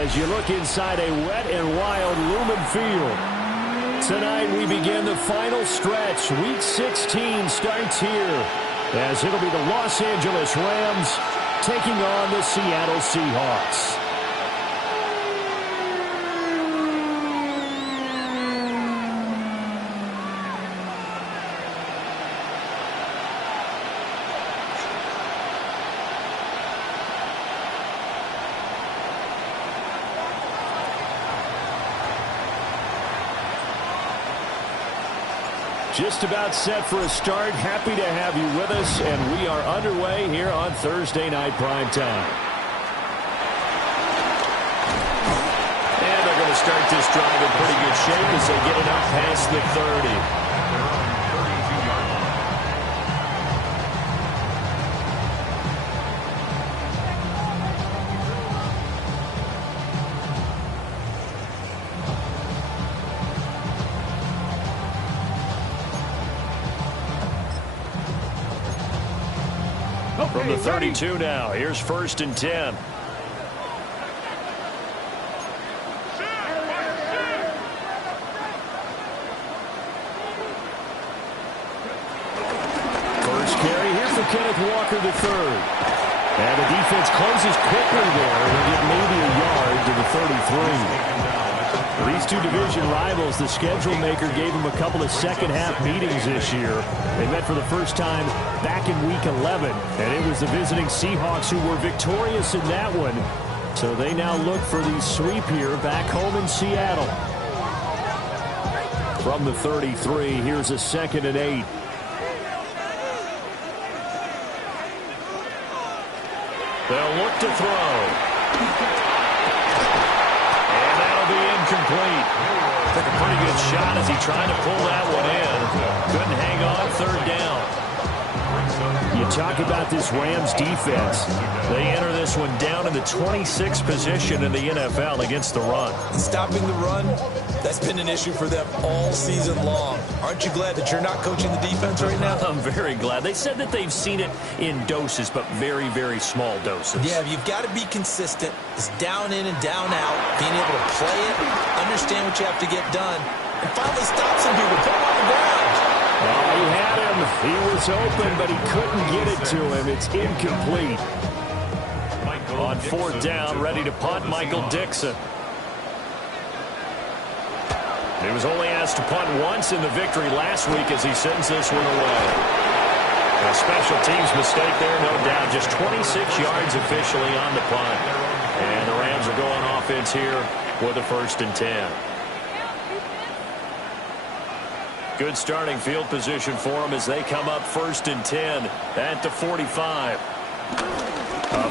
as you look inside a wet and wild Lumen Field. Tonight we begin the final stretch. Week 16 starts here as it'll be the Los Angeles Rams taking on the Seattle Seahawks. Just about set for a start. Happy to have you with us, and we are underway here on Thursday Night Primetime. And they're going to start this drive in pretty good shape as they get it up past the 30. From the 32 now, here's 1st and 10. First carry here for Kenneth Walker III. And the defense closes quickly there and get maybe a yard to the 33. These two division rivals, the schedule maker gave them a couple of second-half meetings this year. They met for the first time back in Week 11, and it was the visiting Seahawks who were victorious in that one. So they now look for the sweep here back home in Seattle. From the 33, here's a 2nd and 8. They'll look to throw. Incomplete. Took a pretty good shot as he tried to pull that one in. Couldn't hang on 3rd down. You talk about this Rams defense. They enter this one down in the 26th position in the NFL against the run. Stopping the run, that's been an issue for them all season long. Aren't you glad that you're not coaching the defense right now? I'm very glad. They said that they've seen it in doses, but very, very small doses. Yeah, you've got to be consistent. It's down in and down out. Being able to play it, understand what you have to get done, and finally stop some people, put them on the ground. Oh, he had him. He was open, but he couldn't get it to him. It's incomplete. On 4th down, ready to punt, Michael Dixon. He was only asked to punt once in the victory last week as he sends this one away. A special teams mistake there, no doubt. Just 26 yards officially on the punt. And the Rams are going offense here with a 1st and 10. Good starting field position for them as they come up 1st and 10 at the 45.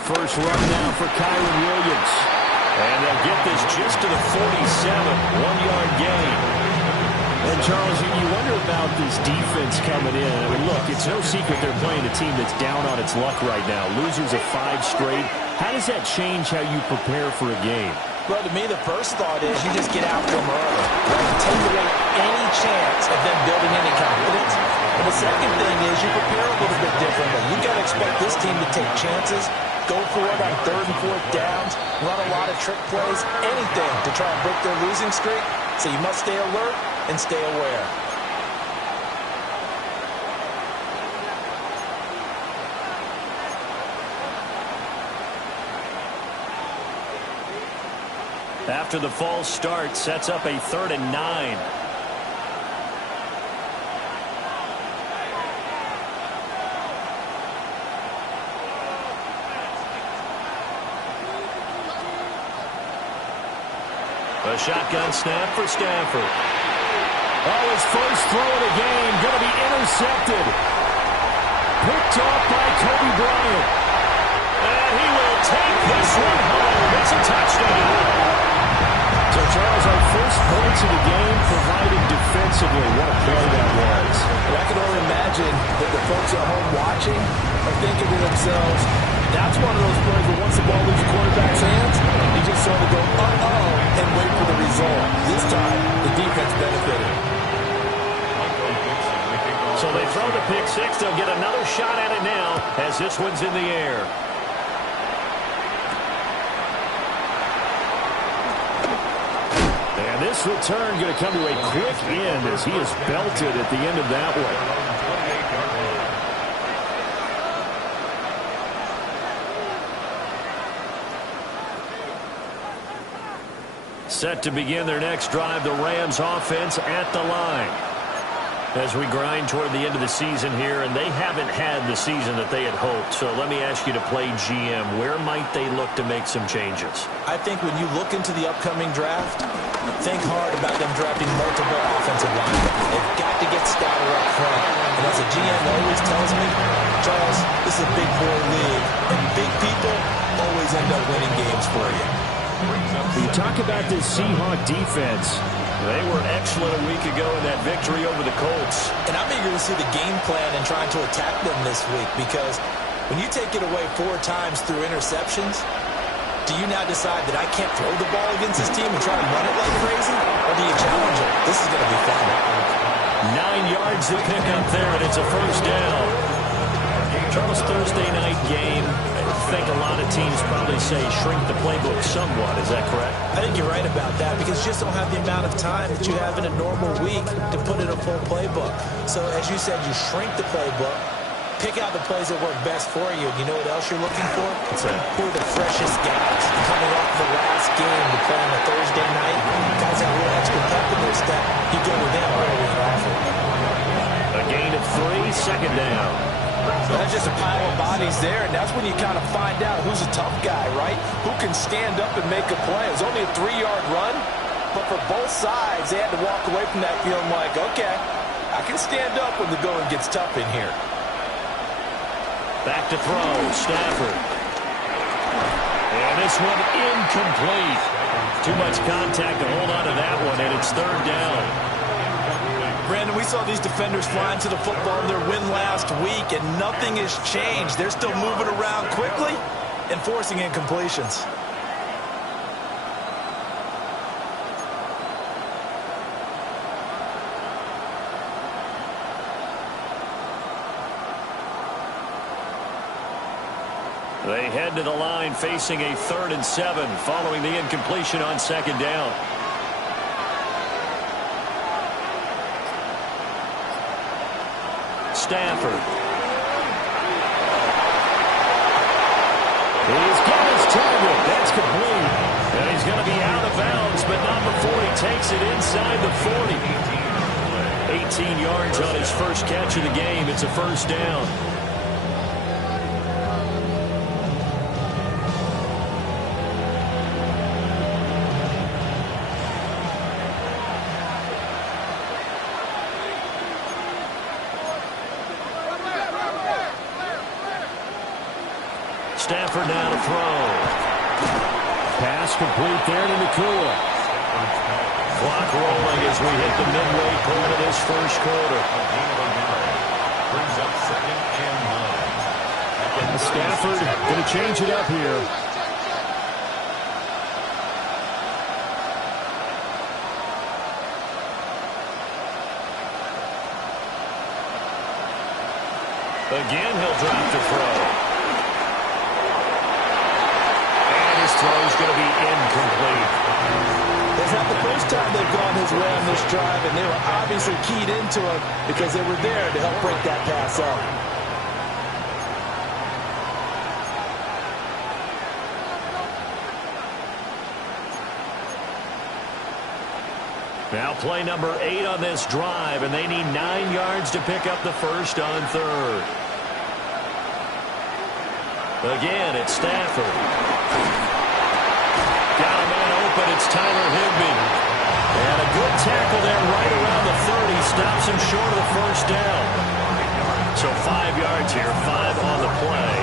First run now for Kyron Williams. And they'll get this just to the 47, 1-yard gain. And, Charles, you wonder about this defense coming in. I mean, look, it's no secret they're playing a team that's down on its luck right now. Losers of 5 straight. How does that change how you prepare for a game? Well, to me, the first thought is you just get after them early. Take away any chance of them building any confidence. And the second thing is you prepare a little bit differently. You've got to expect this team to take chances, go for it on 3rd and 4th downs, run a lot of trick plays, anything to try and break their losing streak. So you must stay alert and stay aware. After the false start, sets up a 3rd and 9. A shotgun snap for Stafford. Oh, his first throw of the game going to be intercepted. Picked off by Kobe Bryant. And he will take this one home. It's a touchdown. So, Charles, our first points of the game provided defensively. What a play that was. And I can only imagine that the folks at home watching are thinking to themselves, that's one of those plays where once the ball leaves the quarterback's hands, he just saw it go, uh-oh, and wait for the result. This time, the defense benefited. So they throw the pick six. They'll get another shot at it now as this one's in the air. And this return going to come to a quick end as he is belted at the end of that one. Set to begin their next drive, the Rams offense at the line. As we grind toward the end of the season here, and they haven't had the season that they had hoped. So let me ask you to play GM. Where might they look to make some changes? I think when you look into the upcoming draft, think hard about them drafting multiple offensive linemen. They've got to get stouter up front. And as a GM always tells me, Charles, this is a big boy league, and big people always end up winning games for you. You talk about this Seahawk defense. They were excellent a week ago in that victory over the Colts. And I'm eager to see the game plan and trying to attack them this week, because when you take it away 4 times through interceptions, do you now decide that I can't throw the ball against this team and try to run it like crazy? Or do you challenge it? This is going to be fun. 9 yards to pick up there, and it's a first down. Charles, Thursday night game. I think a lot of teams probably say shrink the playbook somewhat. Is that correct? I think you're right about that, because you just don't have the amount of time that you have in a normal week to put in a full playbook. So as you said, you shrink the playbook, pick out the plays that work best for you. You know what else you're looking for? What's that? Who are the freshest guys coming off the last game to play on a Thursday night? Guys have a little extra pep in their step. You go with them early and often. A gain of 3, second down. That's just a pile of bodies there, and that's when you kind of find out who's a tough guy, right? Who can stand up and make a play. It was only a 3-yard run, but for both sides, they had to walk away from that feeling like, okay, I can stand up when the going gets tough in here. Back to throw, Stafford. And this one incomplete. Too much contact to hold on to that one, and it's third down. Brandon, we saw these defenders flying to the football in their win last week, and nothing has changed. They're still moving around quickly and forcing incompletions. They head to the line facing a 3rd and 7 following the incompletion on second down. Stafford. He's got his target. That's complete. And he's going to be out of bounds, but not before he takes it inside the 40. 18 yards on his first catch of the game. It's a first down. Stafford now to throw. Pass complete there to Nakua. Clock rolling as we hit the midway point of this first quarter. Brings up 2nd and 9. Stafford going to change it up here. Again, he'll drop to throw. Throw's going to be incomplete. It's not the first time they've gone his way on this drive, and they were obviously keyed into it because they were there to help break that pass up. Now play number 8 on this drive, and they need 9 yards to pick up the first on 3rd. Again, it's Stafford. Got a man open. It's Tyler Higbee. And a good tackle there right around the 30. Stops him short of the first down. So 5 yards here, 5 on the play.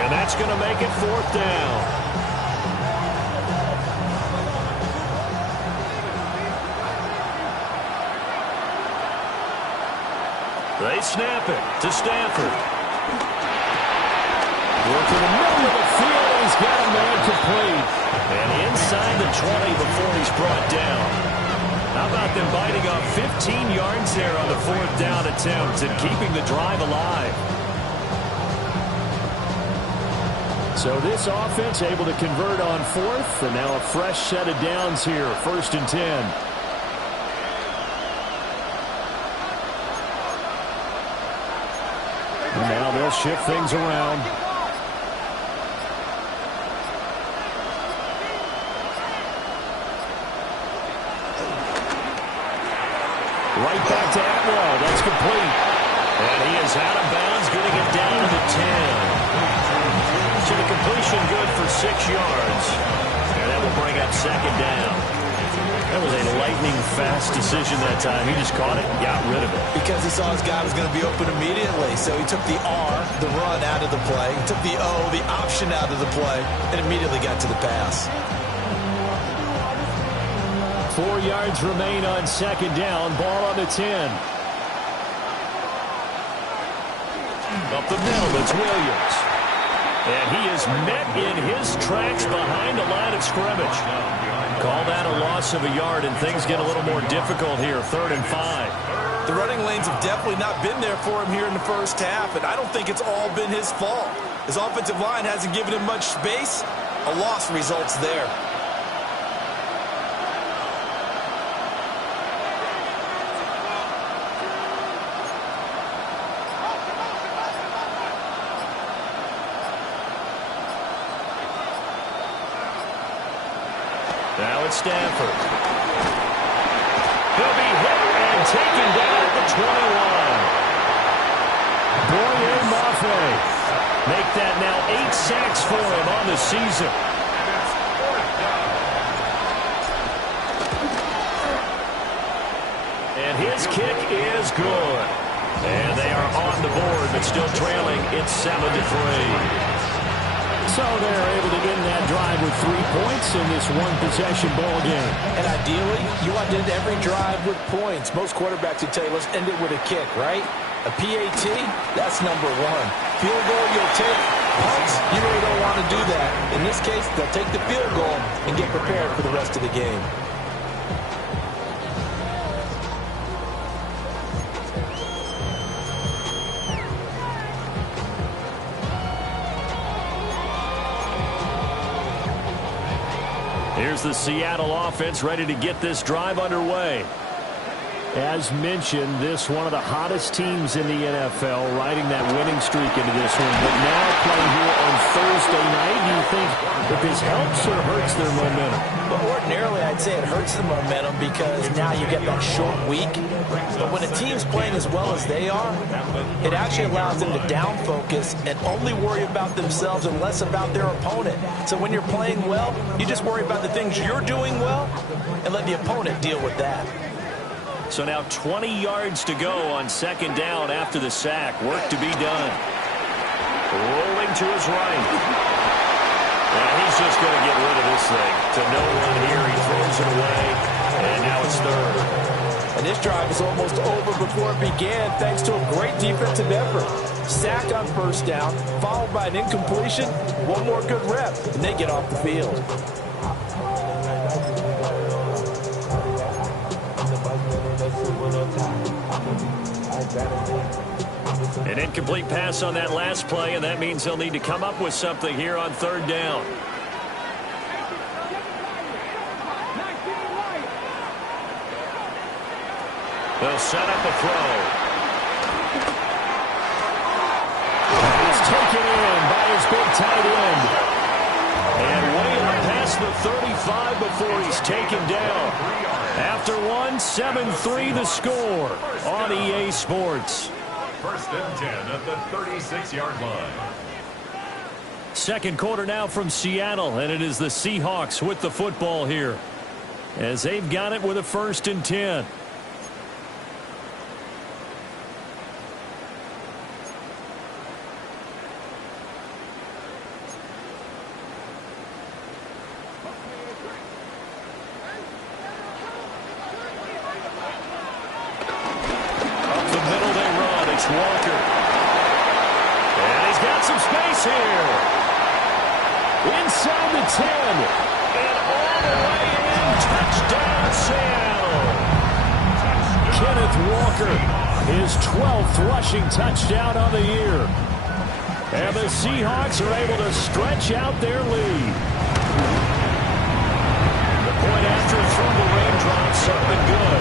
And that's going to make it 4th down. They snap it to Stafford. Working the middle of the field. He's got a man complete. And inside the 20 before he's brought down. How about them biting off 15 yards there on the 4th down attempt and keeping the drive alive? So this offense able to convert on fourth, and now a fresh set of downs here, 1st and 10. And now they'll shift things around. Right back to Atwell. That's complete. And he is out of bounds, getting it down to the 10. So the completion good for 6 yards. And that will bring up 2nd down. That was a lightning-fast decision that time. He just caught it and got rid of it. Because he saw his guy was going to be open immediately. So he took the R, the run, out of the play. He took the O, the option, out of the play, and immediately got to the pass. 4 yards remain on 2nd down. Ball on the 10. Up the middle, it's Williams. And he is met in his tracks behind the line of scrimmage. Call that a loss of a yard, and things get a little more difficult here, 3rd and 5. The running lanes have definitely not been there for him here in the first half, and I don't think it's all been his fault. His offensive line hasn't given him much space. A loss results there. Now it's Stanford. He'll be hit and taken down at the 21. Boye Mafe. Make that now 8 sacks for him on the season. And his kick is good. And they are on the board, but still trailing. It's 7-3. So they're able to end that drive with 3 points in this one-possession ball game. And ideally, you want to end every drive with points. Most quarterbacks would tell you, let's end it with a kick, right? A PAT, that's number 1. Field goal, you'll take. Punts, you really don't want to do that. In this case, they'll take the field goal and get prepared for the rest of the game. Here's the Seattle offense ready to get this drive underway. As mentioned, this one of the hottest teams in the NFL, riding that winning streak into this one. But now playing here on Thursday night, do you think that this helps or hurts their momentum? Well, ordinarily, I'd say it hurts the momentum because now you get that short week. But when a team's playing as well as they are, it actually allows them to down focus and only worry about themselves and less about their opponent. So when you're playing well, you just worry about the things you're doing well and let the opponent deal with that. So now 20 yards to go on 2nd down after the sack. Work to be done. Rolling to his right. And he's just going to get rid of this thing. To no run here. He throws it away. And now it's 3rd. And this drive is almost over before it began thanks to a great defensive effort. Sack on 1st down, followed by an incompletion. One more good rep, and they get off the field. An incomplete pass on that last play, and that means they'll need to come up with something here on 3rd down. They'll set up a throw. He's taken in by his big tight end. And way up past the 35 before he's taken down. After 7-3 the score on EA Sports. 1st and 10 at the 36-yard line. 2nd quarter now from Seattle, and it is the Seahawks with the football here as they've got it with a 1st and 10. Walker. And he's got some space here. Inside the 10. And all the way in. Touchdown, Seattle. Kenneth Walker, his 12th rushing touchdown on the year. And the Seahawks are able to stretch out their lead. The point after through the raindrops up and good.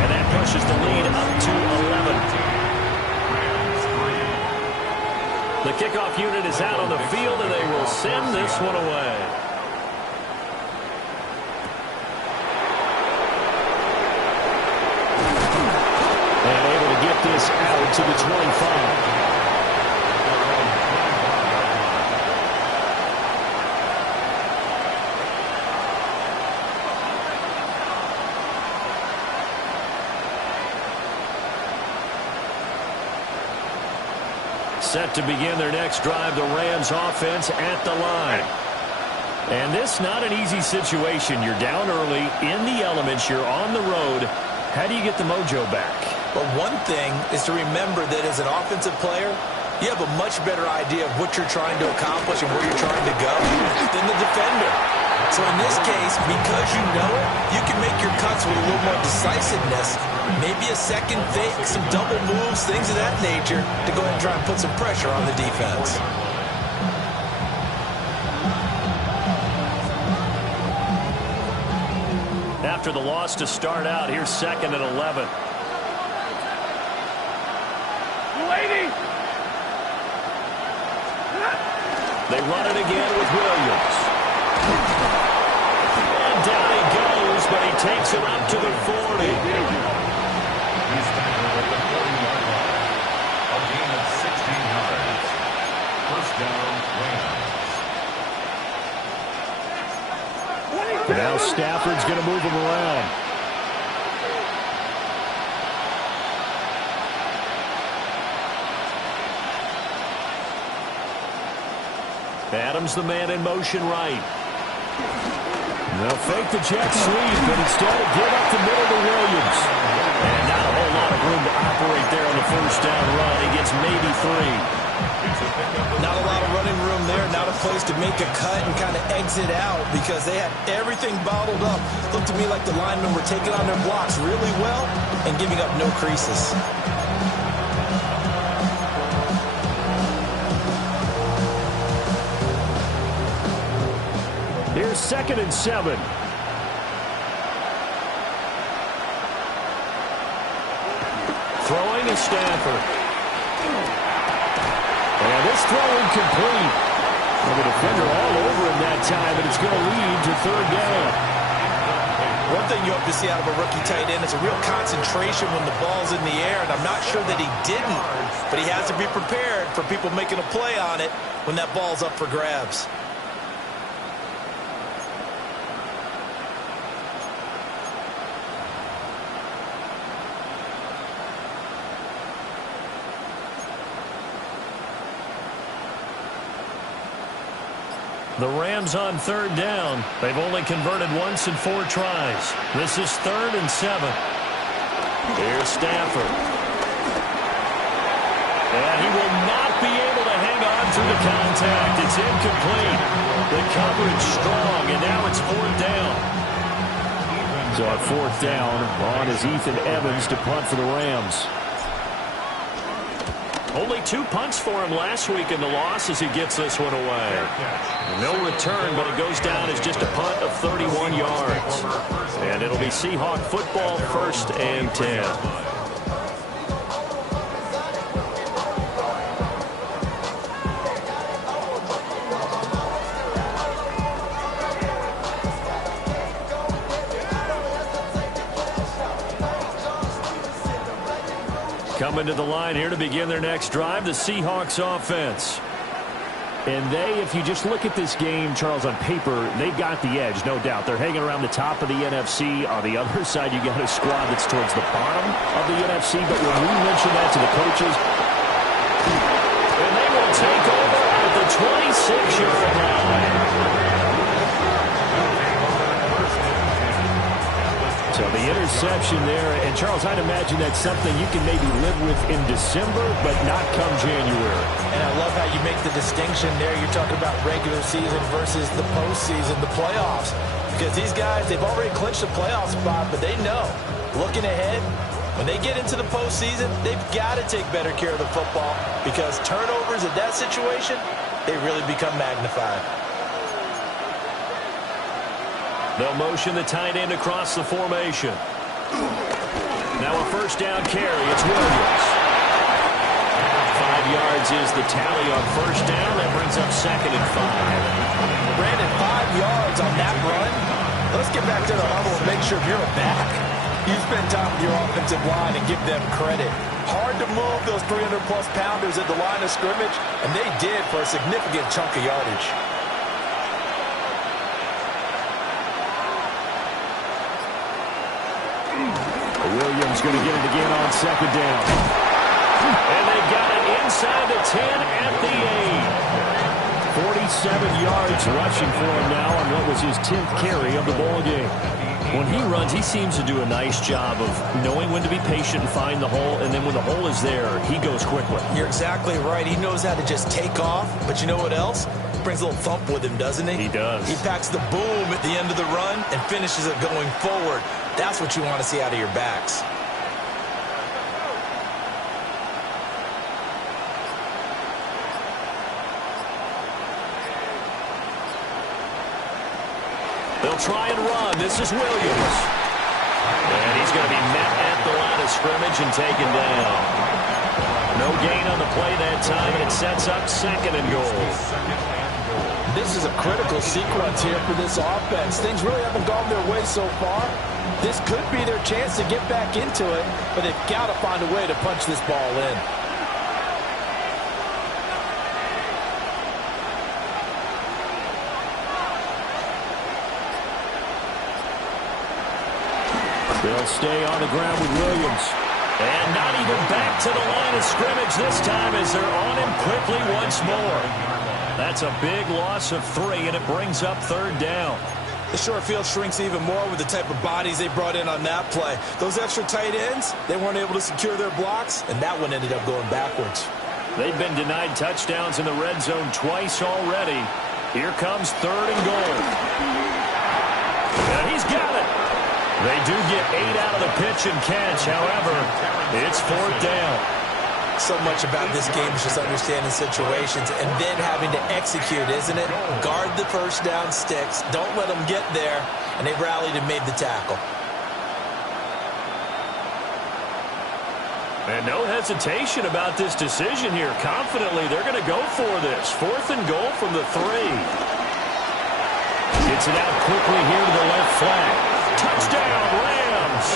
And that pushes the lead up to 11. The kickoff unit is out on the field, and they will send this one away. And able to get this out to the 25. Set to begin their next drive, the Rams offense at the line. And this not an easy situation. You're down early, in the elements, you're on the road. How do you get the mojo back? Well, one thing is to remember that as an offensive player, you have a much better idea of what you're trying to accomplish and where you're trying to go than the defender. So in this case, because you know it, you can make your cuts with a little more decisiveness. Maybe a second fake, some double moves, things of that nature to go ahead and try and put some pressure on the defense. After the loss to start out, here's 2nd and 11. They run it again with Williams. And down he goes, but he takes it up to the 40. He's tackled at the 40-yard line. A gain of 16 yards. First down, Rams. Now Stafford's going to move him around. Adams the man in motion right. They'll fake the jet sweep, but instead give up the middle to Williams. And not a whole lot of room to operate there on the first down run. He gets maybe 3. Not a lot of running room there, not a place to make a cut and kind of exit out because they had everything bottled up. Looked to me like the linemen were taking on their blocks really well and giving up no creases. Here's 2nd and 7. Throwing is Stafford. And this throw incomplete. Well, the defender all over him that time, but it's going to lead to 3rd down. One thing you hope to see out of a rookie tight end is a real concentration when the ball's in the air, and I'm not sure that he didn't, but he has to be prepared for people making a play on it when that ball's up for grabs. The Rams on 3rd down. They've only converted once in 4 tries. This is 3rd and 7. Here's Stafford. And he will not be able to hang on through the contact. It's incomplete. The coverage strong, and now it's 4th down. So on 4th down, on is Ethan Evans to punt for the Rams. Only 2 punts for him last week in the loss as he gets this one away. No return, but it goes down as just a punt of 31 yards. And it'll be Seahawk football, 1st and 10. Coming to the line here to begin their next drive, the Seahawks offense. And if you just look at this game, Charles, on paper, they've got the edge, no doubt. They're hanging around the top of the NFC. On the other side, you got a squad that's towards the bottom of the NFC. But when we mention that to the coaches, and they will take over at the 26-yard line. So the interception there, and Charles, I'd imagine that's something you can maybe live with in December, but not come January. And I love how you make the distinction there. You're talking about regular season versus the postseason, the playoffs. Because these guys, they've already clinched a playoff spot, but they know, looking ahead, When they get into the postseason, they've got to take better care of the football because turnovers in that situation, they really become magnified. They'll motion the tight end across the formation. Now a first down carry. It's Williams. 5 yards is the tally on first down. That brings up 2nd and 5. Brandon, 5 yards on that run. Let's get back to the huddle and make sure you're a back. You spend time with your offensive line and give them credit. Hard to move those 300-plus pounders at the line of scrimmage, and they did for a significant chunk of yardage. Williams going to get it again on 2nd down. And they got it inside the 10 at the 8. 47 yards rushing for him now on what was his 10th carry of the ball game. When he runs, he seems to do a nice job of knowing when to be patient and find the hole, and then when the hole is there, he goes quickly. You're exactly right. He knows how to just take off, but you know what else? Brings a little thump with him, doesn't he? He does. He packs the boom at the end of the run and finishes it going forward. That's what you want to see out of your backs. They'll try and run. This is Williams. And he's going to be met at the line of scrimmage and taken down. No gain on the play that time, and it sets up 2nd and goal. This is a critical sequence here for this offense. Things really haven't gone their way so far. This could be their chance to get back into it, but they've got to find a way to punch this ball in. They'll stay on the ground with Williams. And not even back to the line of scrimmage this time as they're on him quickly once more. That's a big loss of 3, and it brings up 3rd down. The short field shrinks even more with the type of bodies they brought in on that play. Those extra tight ends, they weren't able to secure their blocks, and that one ended up going backwards. They've been denied touchdowns in the red zone twice already. Here comes 3rd and goal. And he's got it. They do get 8 out of the pitch and catch. However, it's 4th down. So much about this game is just understanding situations and then having to execute, isn't it? Guard the first down sticks. Don't let them get there. And they rallied and made the tackle. And no hesitation about this decision here. Confidently, they're going to go for this. 4th and goal from the 3. Gets it out quickly here to the left flank. Touchdown, Rams!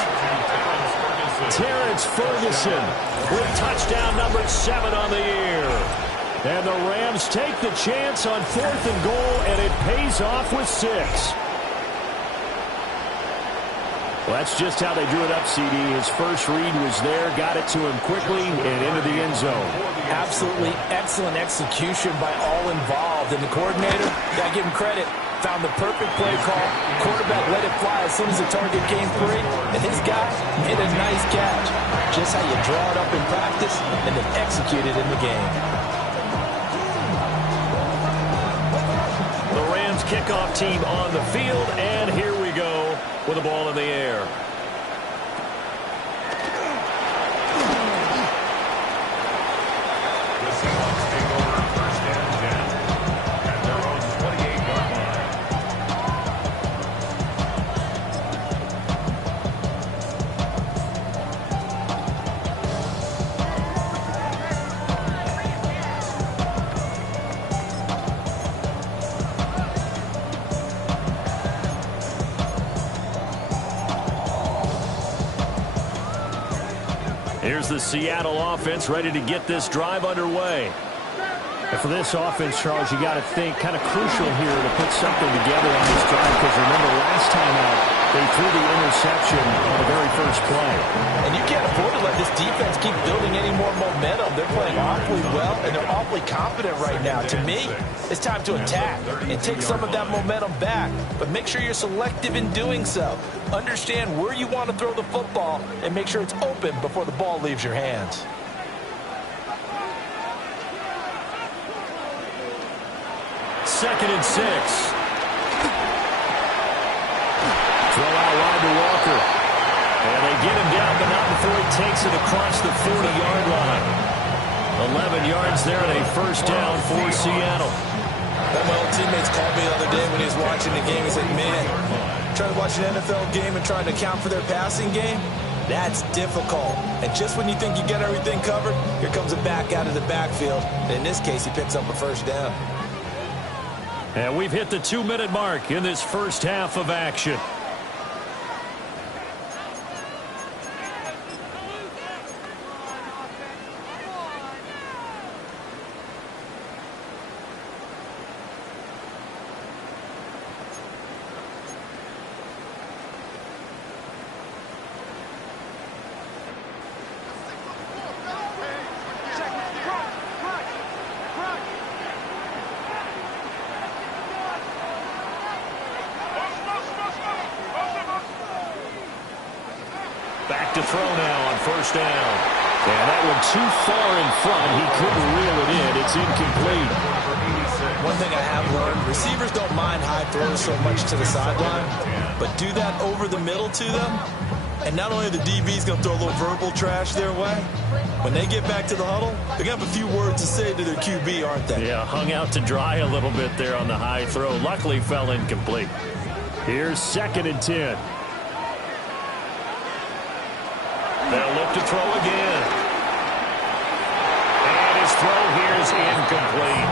Terrence Ferguson with touchdown number 7 on the year. And the Rams take the chance on 4th and goal, and it pays off with 6. Well, that's just how they drew it up, CD. His first read was there, got it to him quickly, and into the end zone. Absolutely excellent execution by all involved. And the coordinator, got to give him credit, found the perfect play call. Quarterback let it fly as soon as the target came free, and his guy made a nice catch. Just how you draw it up in practice and then execute it in the game. The Rams kickoff team on the field, and here we go with the ball in the air. Here's the Seattle offense ready to get this drive underway. And for this offense, Charles, you got to think kind of crucial here to put something together on this drive, because remember last time out, they threw the interception on the very first play. And you can't afford to let this defense keep building any more momentum. They're playing awfully well, and they're awfully confident right now. To me, it's time to attack and take some of that momentum back. But make sure you're selective in doing so. Understand where you want to throw the football and make sure it's open before the ball leaves your hands. Second and 6. Throw out wide to Walker. And they get him down, but not before he takes it across the 40-yard line. 11 yards there and a first down for Seattle. One of my old teammates called me the other day when he was watching the game. He said, man, trying to watch an NFL game and trying to account for their passing game, that's difficult. And just when you think you get everything covered, here comes a back out of the backfield. And in this case, he picks up a first down. And we've hit the 2-minute mark in this first half of action. Back to throw now on first down. And that one too far in front. He couldn't reel it in. It's incomplete. One thing I have learned, receivers don't mind high throws so much to the sideline, but do that over the middle to them, and not only are the DBs going to throw a little verbal trash their way, when they get back to the huddle, they're going to have a few words to say to their QB, aren't they? Yeah, hung out to dry a little bit there on the high throw. Luckily fell incomplete. Here's 2nd and 10. They'll look to throw again. And his throw here is incomplete.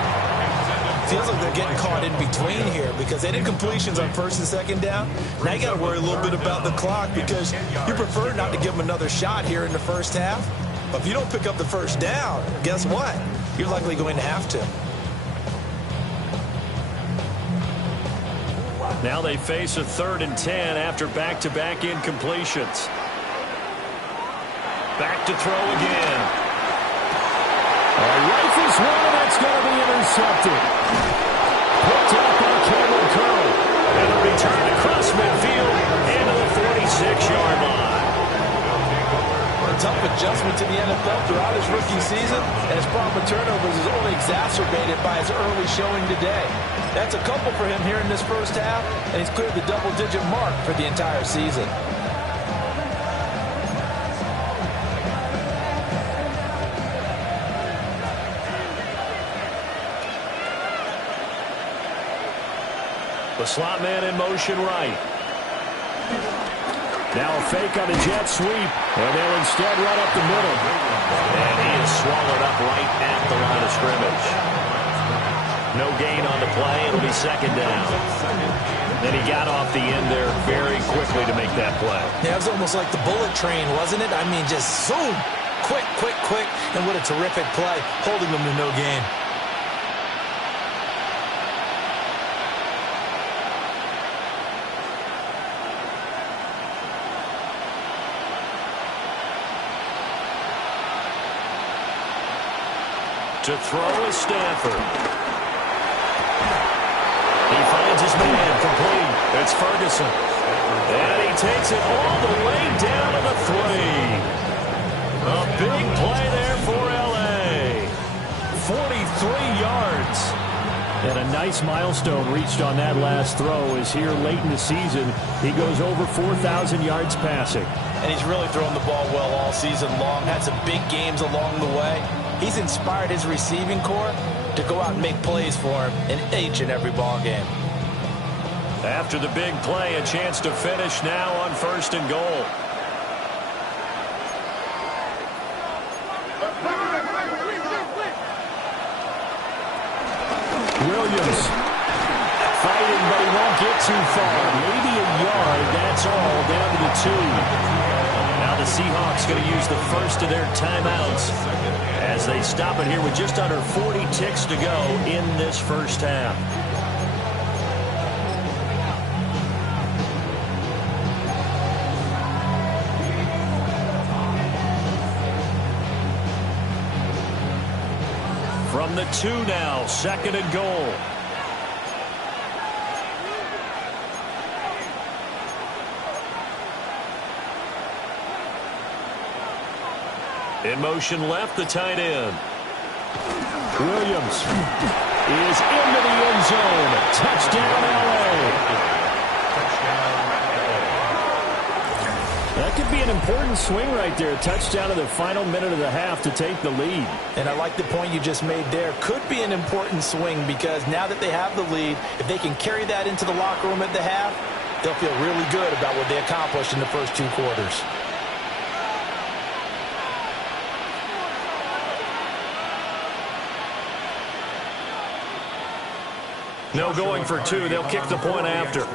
Feels like they're getting caught in between here because they did completions on 1st and 2nd down. Now you got to worry a little bit about the clock because you prefer not to give them another shot here in the first half. But if you don't pick up the first down, guess what? You're likely going to have to. Now they face a 3rd and 10 after back-to-back incompletions. Back to throw again. Rifles one, that's going to be intercepted. Picked up by Cameron Curl. And a return across midfield into the 46-yard line. A tough adjustment to the NFL throughout his rookie season, and his problem with turnovers is only exacerbated by his early showing today. That's a couple for him here in this first half, and he's cleared the double-digit mark for the entire season. The slot man in motion right. Now a fake on a jet sweep, and they'll instead run up the middle. And he is swallowed up right at the line of scrimmage. No gain on the play. It'll be 2nd down. Then he got off the end there very quickly to make that play. Yeah, it was almost like the bullet train, wasn't it? I mean, just zoom. Quick, quick, quick. And what a terrific play, holding them to no gain. To throw is Stafford. He finds his man complete. It's Ferguson. And he takes it all the way down to the 3. A big play there for L.A. 43 yards. And a nice milestone reached on that last throw is here late in the season. He goes over 4,000 yards passing. And he's really thrown the ball well all season long. Had some big games along the way. He's inspired his receiving corps to go out and make plays for him in each and every ball game. After the big play, a chance to finish now on 1st and goal. Williams fighting, but he won't get too far. Maybe a yard, that's all, down to the 2. Now the Seahawks going to use the first of their timeouts as they stop it here with just under 40 ticks to go in this first half. From the 2 now, 2nd and goal. In motion left, the tight end. Williams is into the end zone. Touchdown, L.A. That That could be an important swing right there. A touchdown in the final minute of the half to take the lead. And I like the point you just made there. Could be an important swing because now that they have the lead, if they can carry that into the locker room at the half, they'll feel really good about what they accomplished in the first 2 quarters. No going for 2. They'll kick the point after.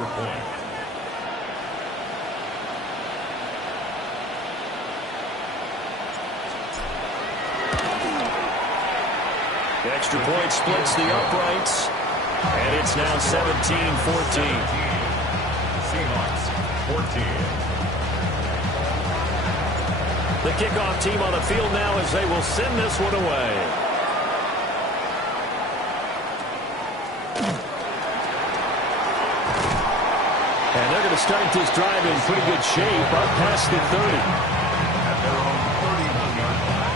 Extra point splits the uprights. And it's now 17-14. Seahawks, 14. The kickoff team on the field now as they will send this one away. And they're going to start this drive in pretty good shape up past the 30. At their own 31-yard line.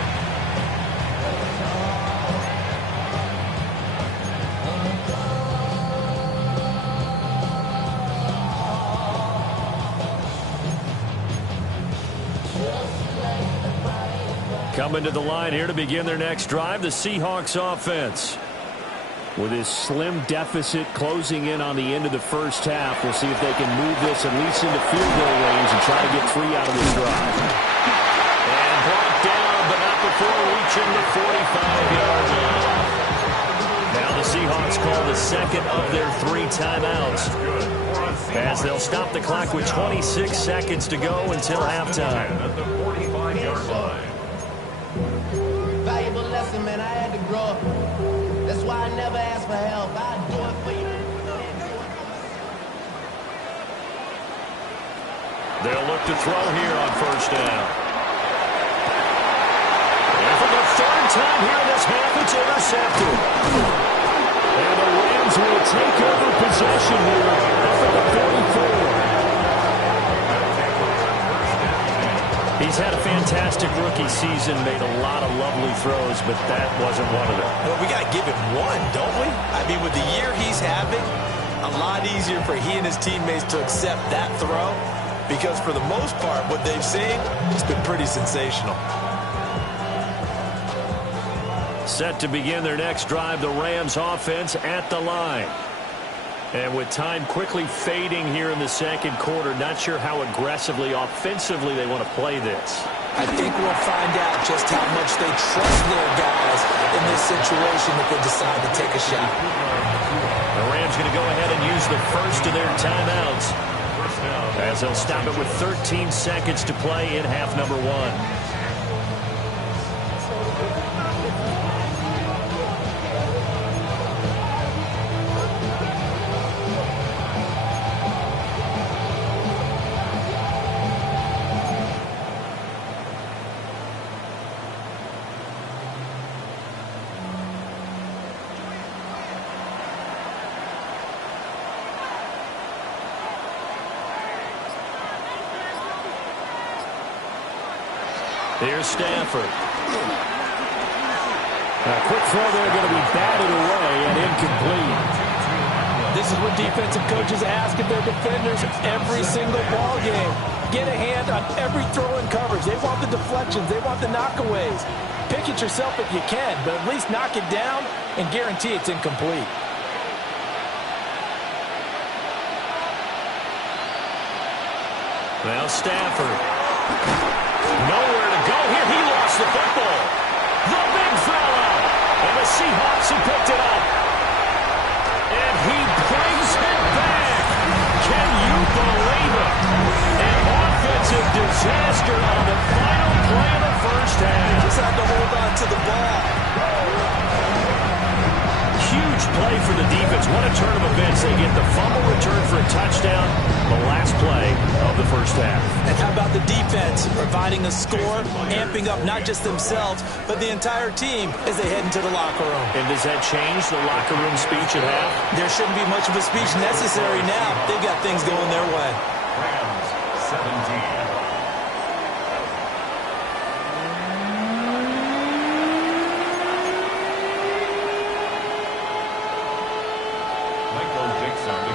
Coming to the line here to begin their next drive, the Seahawks offense. With his slim deficit closing in on the end of the first half, we'll see if they can move this at least into field goal range and try to get 3 out of this drive. And brought down, but not before reaching the 45-yard line. Now the Seahawks call the second of their 3 timeouts, as they'll stop the clock with 26 seconds to go until halftime. At the 45-yard line. Valuable lesson, man. I had to grow up. That's why I never ask for help. I do it for you. They'll look to throw here on first down. And for the 3rd time here in this half, it's intercepted. And the Rams will take over possession here up at the 44. He's had a fantastic rookie season, made a lot of lovely throws, but that wasn't one of them. Well, we got to give him one, don't we? I mean, with the year he's having, a lot easier for he and his teammates to accept that throw because for the most part, what they've seen has been pretty sensational. Set to begin their next drive, the Rams offense at the line. And with time quickly fading here in the second quarter, not sure how aggressively, offensively they want to play this. I think we'll find out just how much they trust their guys in this situation if they decide to take a shot. The Rams going to go ahead and use the first of their timeouts, as they'll stop it with 13 seconds to play in half number 1. Here's Stafford. A quick throw there, going to be batted away and incomplete. This is what defensive coaches ask of their defenders every single ball game. Get a hand on every throw in coverage. They want the deflections. They want the knockaways. Pick it yourself if you can, but at least knock it down and guarantee it's incomplete. Now Stafford. Nowhere to go here. He lost the football. The big fella. And the Seahawks have picked it up. And he brings it back. Can you believe it? An offensive disaster on the final play of the first half. Just had to hold on to the ball. Huge play for the defense. What a turn of events. They get the fumble return for a touchdown. The last play of the first half. And how about the defense providing a score, amping up not just themselves, but the entire team as they head into the locker room. And does that change the locker room speech at half? There shouldn't be much of a speech necessary now. They've got things going their way. Rams, 17.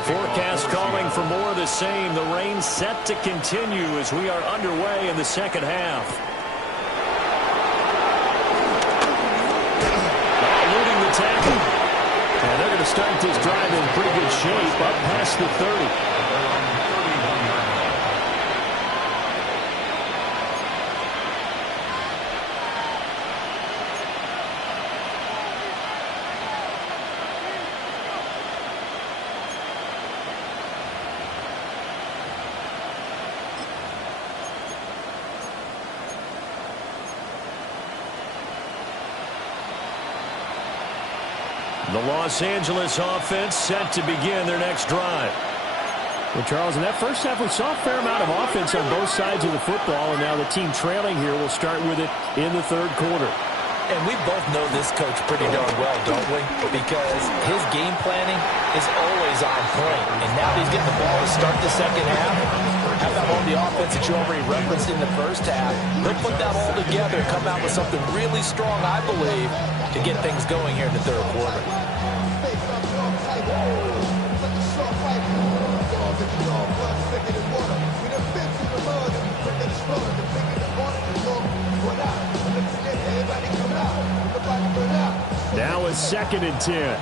Forecast calling for more of the the same. The rain set to continue as we are underway in the second half. Eluding the tackle. And they're going to start this drive in pretty good shape, up past the 30. The Los Angeles offense set to begin their next drive. Well, Charles, in that first half, we saw a fair amount of offense on both sides of the football, and now the team trailing here will start with it in the third quarter. And we both know this coach pretty darn well, don't we? Because his game planning is always on point. And now he's getting the ball to start the second half. How about all the offense that you already referenced in the first half? He'll put that all together and come out with something really strong, I believe, to get things going here in the third quarter. Now it's 2nd and 10.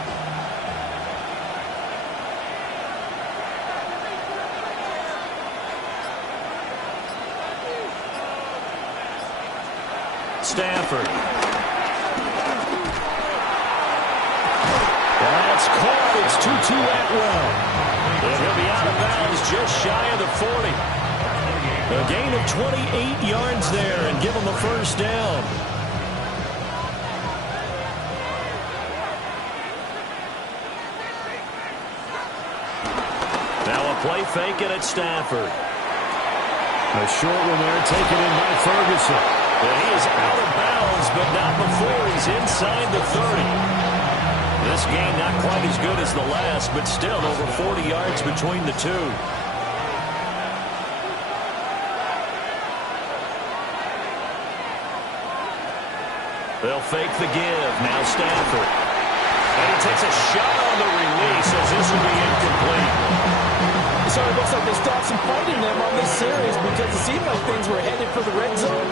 Stafford. That's caught. It's Tutu Atwell. And he'll be out of bounds just shy of the 40. A gain of 28 yards there and give him a first down. Now a play fake it at Stafford. A short one there taken in by Ferguson. And he is out of bounds, but not before he's inside the 30. This game not quite as good as the last, but still over 40 yards between the two. They'll fake the give. Now Stafford. And he takes a shot on the release as this will be incomplete. So it looks like they stopped some fighting them on this series because it seemed like things were headed for the red zone.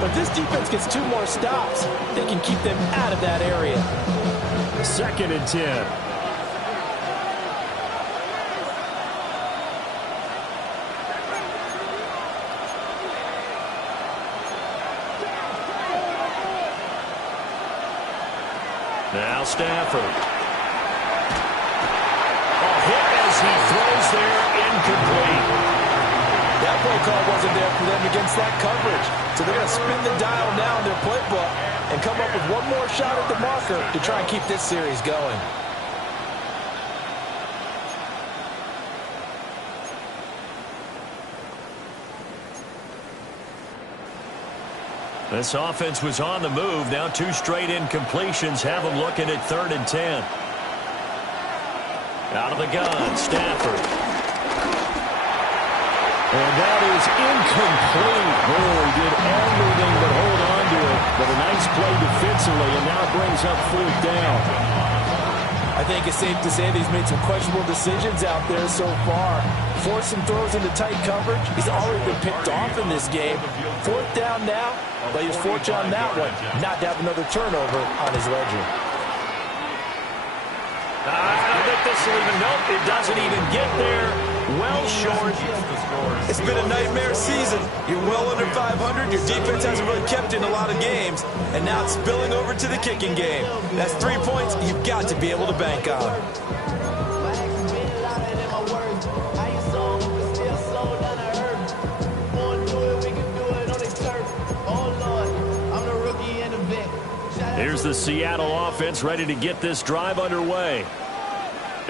But if this defense gets 2 more stops, they can keep them out of that area. 2nd and 10. Now Stafford. A hit as he throws there, incomplete. That play call wasn't there for them against that coverage. So they're going to spin the dial now in their playbook and come up with one more shot at the marker to try and keep this series going. This offense was on the move. Now 2 straight incompletions have them looking at 3rd and 10. Out of the gun, Stafford. And that is incomplete. Oh, he did everything but hold on to it. But a nice play defensively, and now brings up 4th down. I think it's safe to say that he's made some questionable decisions out there so far. Forced some throws into tight coverage. He's already been picked off in this game. 4th down now, but he was fortunate on that one not to have another turnover on his ledger. I don't think this will even help. It doesn't even get there. Well short. It's been a nightmare season. You're well under 500. Your defense hasn't really kept in a lot of games. And now it's spilling over to the kicking game. That's 3 points you've got to be able to bank on. Here's the Seattle offense ready to get this drive underway.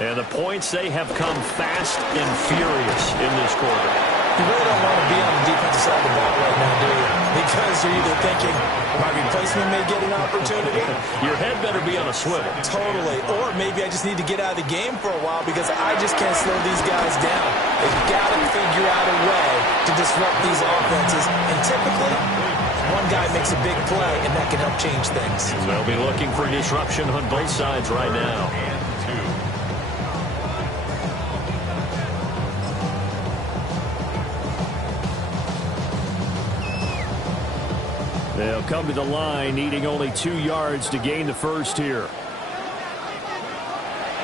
And the points, they have come fast and furious in this quarter. You really don't want to be on the defensive side of the ball right now, do you? Because you're either thinking, my replacement may get an opportunity. Your head better be on a swivel. Totally. Or maybe I just need to get out of the game for a while because I just can't slow these guys down. They've got to figure out a way to disrupt these offenses. And typically, one guy makes a big play, and that can help change things. They'll be looking for disruption on both sides right now. They'll come to the line, needing only 2 yards to gain the first here.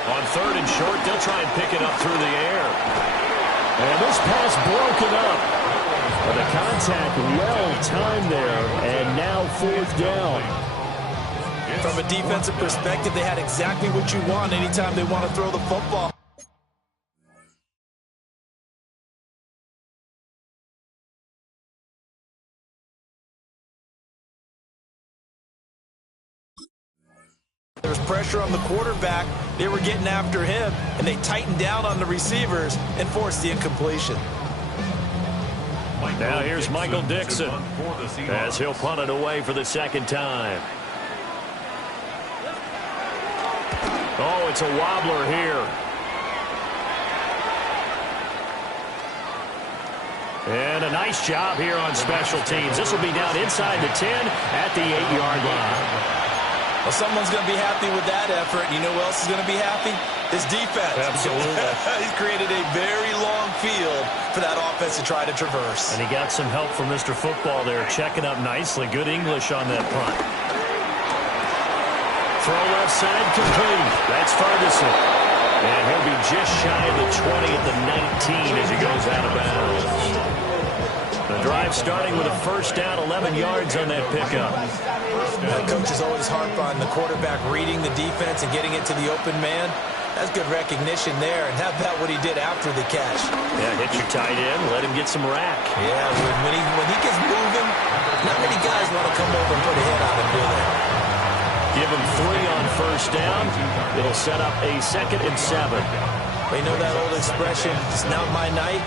On 3rd and short, they'll try and pick it up through the air. And this pass broken up. But the contact well-timed there, and now 4th down. From a defensive perspective, they had exactly what you want anytime they want to throw the football. There was pressure on the quarterback. They were getting after him, and they tightened down on the receivers and forced the incompletion. Now here's Michael Dixon as he'll punt it away for the 2nd time. Oh, it's a wobbler here. And a nice job here on special teams. This will be down inside the 10 at the 8-yard line. Well, someone's going to be happy with that effort. You know who else is going to be happy? His defense. Absolutely. He's created a very long field for that offense to try to traverse. And he got some help from Mr. Football there, checking up nicely. Good English on that punt. Throw left side complete. That's Ferguson. And he'll be just shy of the 20 at the 19 as he goes out of bounds. The drive starting with a 1st down, 11 yards on that pickup. Coaches always harp on the quarterback reading the defense and getting it to the open man. That's good recognition there. And how about what he did after the catch? Yeah, hit your tight end, let him get some rack. Yeah, when he gets moving, not many guys want to come over and put a hit on him, do they? Give him 3 on 1st down. It'll set up a 2nd and 7. You know that old expression, it's not my night?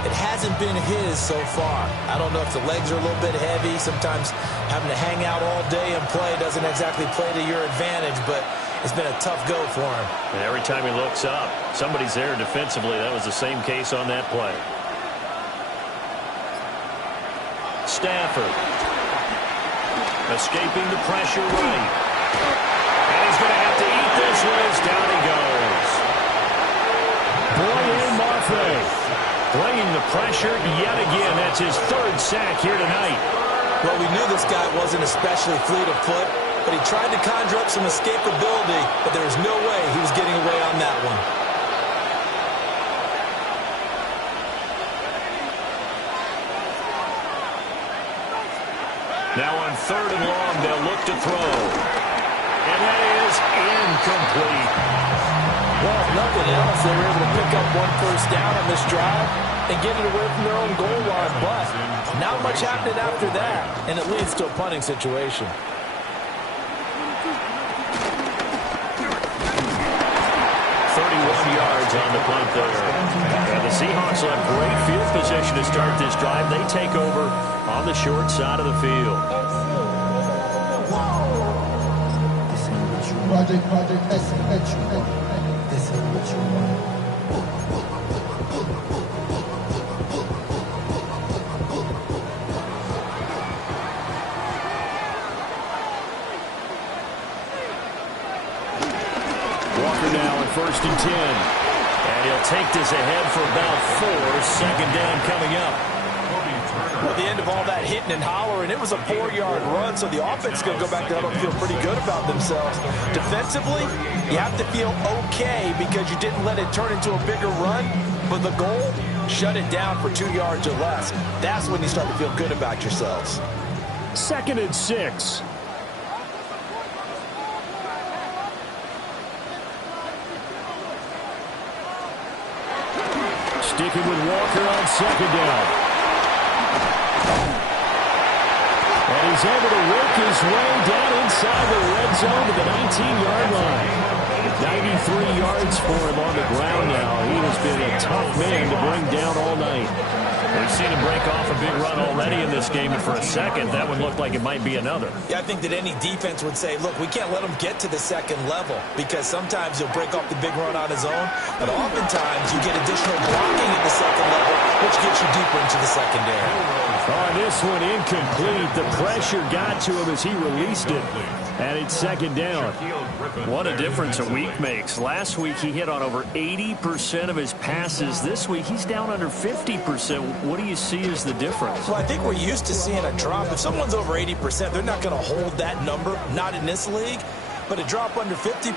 It hasn't been his so far. I don't know if the legs are a little bit heavy. Sometimes having to hang out all day and play doesn't exactly play to your advantage, but it's been a tough go for him. And every time he looks up, somebody's there defensively. That was the same case on that play. Stafford. Escaping the pressure right. And he's going to have to eat this one as down he goes. Brian Mafe bringing the pressure yet again. That's his 3rd sack here tonight. Well, we knew this guy wasn't especially fleet of foot, but he tried to conjure up some escapability, but there was no way he was getting away on that one. Now on 3rd and long, they'll look to throw. And that is incomplete. Well, if nothing else, they were able to pick up 1 first down on this drive and get it away from their own goal line. But not much happened after that, and it leads to a punting situation. 31 yards on the punt there. And the Seahawks will have great field position to start this drive. They take over on the short side of the field. Walker now on 1st and 10. And he'll take this ahead for about 4. 2nd down coming up. Well, at the end of all that hitting and hollering, it was a 4-yard run, so the offense is going to go back to huddle and feel pretty good about themselves. Defensively, you have to feel okay because you didn't let it turn into a bigger run, but the goal, shut it down for 2 yards or less. That's when you start to feel good about yourselves. 2nd and 6. Sticking with Walker on 2nd down. And he's able to work his way down inside the red zone to the 19-yard line. 93 yards for him on the ground now. He has been a tough man to bring down all night. We've seen him break off a big run already in this game, and for a second, that one looked like it might be another. Yeah, I think that any defense would say, look, we can't let him get to the 2nd level because sometimes he'll break off the big run on his own, but oftentimes you get additional blocking at the 2nd level, which gets you deeper into the secondary. On this one, incomplete. The pressure got to him as he released it. And it's second down. What a difference a week makes. Last week he hit on over 80% of his passes. This week he's down under 50%. What do you see as the difference? Well, I think we're used to seeing a drop. If someone's over 80%, they're not going to hold that number, not in this league. But a drop under 50%,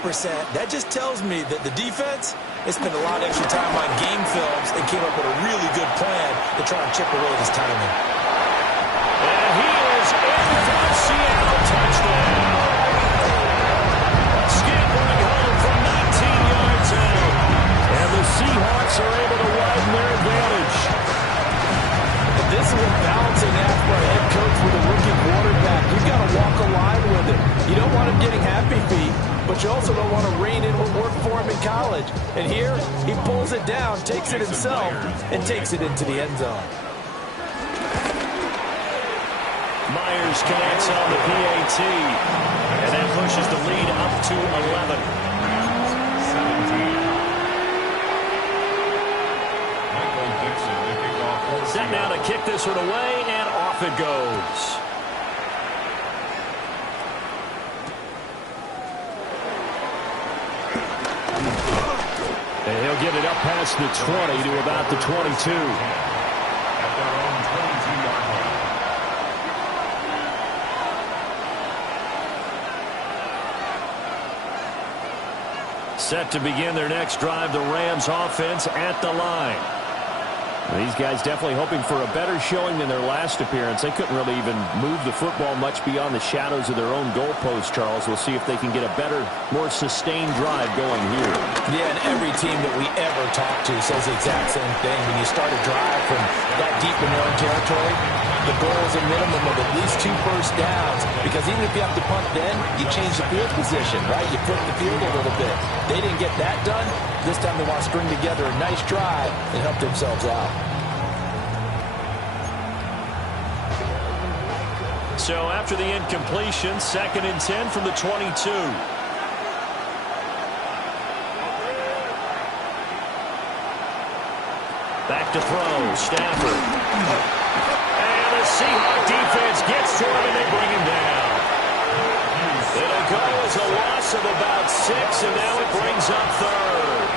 that just tells me that the defense has spent a lot of extra time on game films and came up with a really good plan to try and chip away at his timing. And he is in for a Seattle touchdown. Scampering home from 19 yards out. And the Seahawks are able to widen their advantage. This is a balancing act for a head coach with a rookie quarterback. You've got to walk a line with it. You don't want him getting happy feet, but you also don't want to rein in what worked for him in college. And here, he pulls it down, takes it himself, and takes it into the end zone. Myers connects on the PAT, and that pushes the lead up to 11. 17. Michael Dixon, the kickoff for Set now to kick this one away, and off it goes. And he'll get it up past the 20 to about the 22. at their own 22-yard line. Set to begin their next drive, the Rams offense at the line. These guys definitely hoping for a better showing than their last appearance. They couldn't really even move the football much beyond the shadows of their own goalpost, Charles. We'll see if they can get a better, more sustained drive going here. Yeah, and every team that we ever talk to says the exact same thing. When you start a drive from that deep in your own territory, the goal is a minimum of at least 2 first downs, because even if you have to punt then, you change the field position, right? You flip the field a little bit. They didn't get that done. This time they want to string together a nice drive and help themselves out. So after the incompletion, 2nd and 10 from the 22. Back to throw, Stafford. And the Seahawk defense gets to him and they bring him down. It'll go as a loss of about 6, and now it brings up 3rd.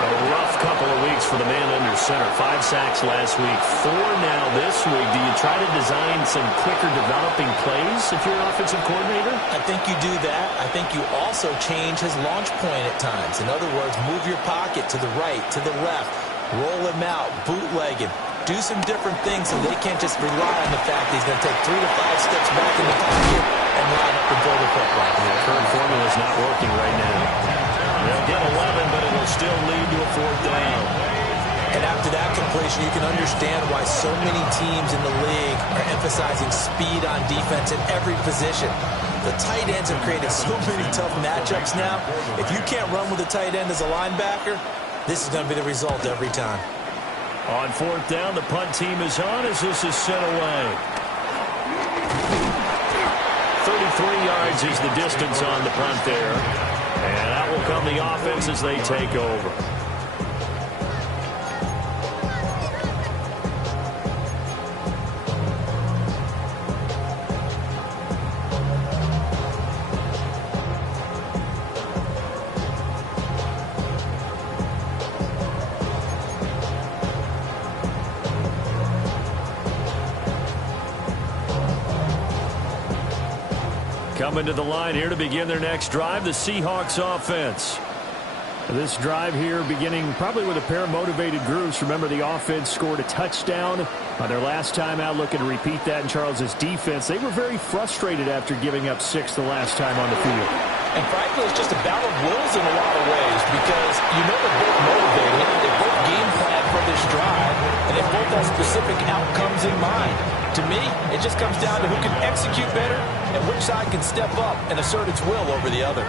A rough couple of weeks for the man under center. 5 sacks last week, 4 now this week. Do you try to design some quicker developing plays if you're an offensive coordinator? I think you do that. I think you also change his launch point at times. In other words, move your pocket to the right, to the left, roll him out, bootleg him. Do some different things so they can't just rely on the fact that he's going to take 3 to 5 steps back in the pocket and line up and throw the football. The current formula is not working right now. They'll get 11, but it will still lead to a 4th down. And after that completion, you can understand why so many teams in the league are emphasizing speed on defense at every position. The tight ends have created so many tough matchups now. If you can't run with a tight end as a linebacker, this is going to be the result every time. On 4th down, the punt team is on as this is sent away. 33 yards is the distance on the punt there. And out will come the offense as they take over. Coming to the line here to begin their next drive, the Seahawks offense. This drive here beginning probably with a pair of motivated groups. Remember, the offense scored a touchdown on their last time out, looking to repeat that in Charles's defense. They were very frustrated after giving up 6 the last time on the field. And frankly, it's just a battle of wills in a lot of ways, because you know they're both motivated, they both game plan for this drive, and they both have specific outcomes in mind. To me, it just comes down to who can execute better and which side can step up and assert its will over the other.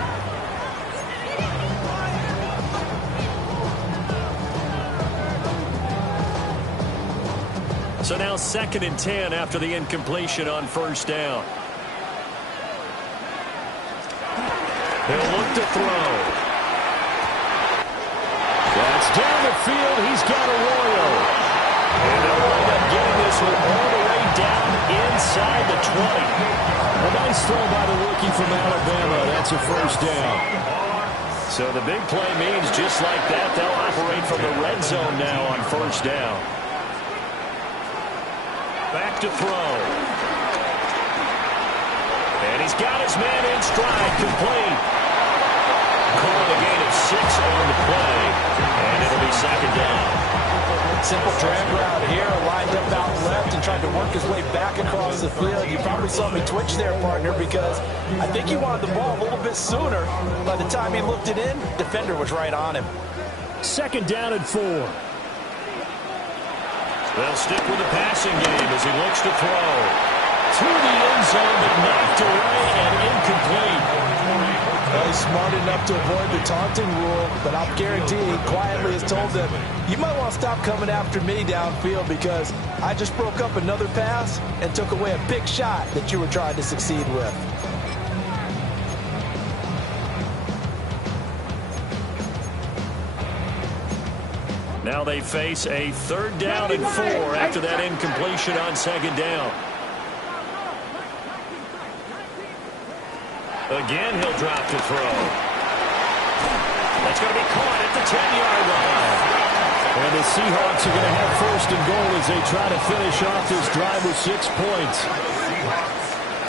So now 2nd and 10 after the incompletion on 1st down. He'll look to throw. That's down the field. He's got Arroyo. And they'll wind up getting this one all the way down inside the 20. A nice throw by the rookie from Alabama. That's a first down. So the big play means just like that, they'll operate from the red zone now on first down. Back to throw. And he's got his man in stride, complete. Calling a gain of 6 on the play, and it'll be second down. Simple drag route here, lined up out left and tried to work his way back across the field. You probably saw me twitch there, partner, because I think he wanted the ball a little bit sooner. By the time he looked it in, defender was right on him. Second down and 4. They'll stick with the passing game as he looks to throw. To the end zone, but knocked away and incomplete. Well, he's smart enough to avoid the taunting rule, but I'll guarantee he quietly has told them, you might want to stop coming after me downfield because I just broke up another pass and took away a big shot that you were trying to succeed with. Now they face a third down and 4 after that incompletion on second down. Again, he'll drop to throw. That's going to be caught at the 10-yard line. And the Seahawks are going to have first and goal as they try to finish off this drive with 6 points.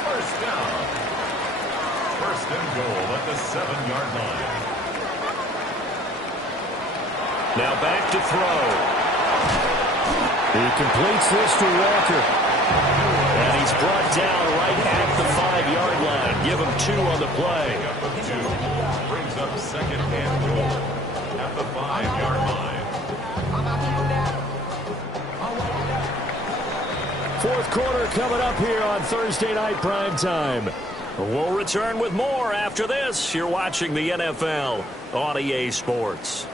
First down. First and goal at the 7-yard line. Now back to throw. He completes this to Walker. And he's brought down right at the 5-yard line. Give him 2 on the play. Brings up second and goal at the 5-yard line. Fourth quarter coming up here on Thursday Night Primetime. We'll return with more after this. You're watching the NFL on EA Sports.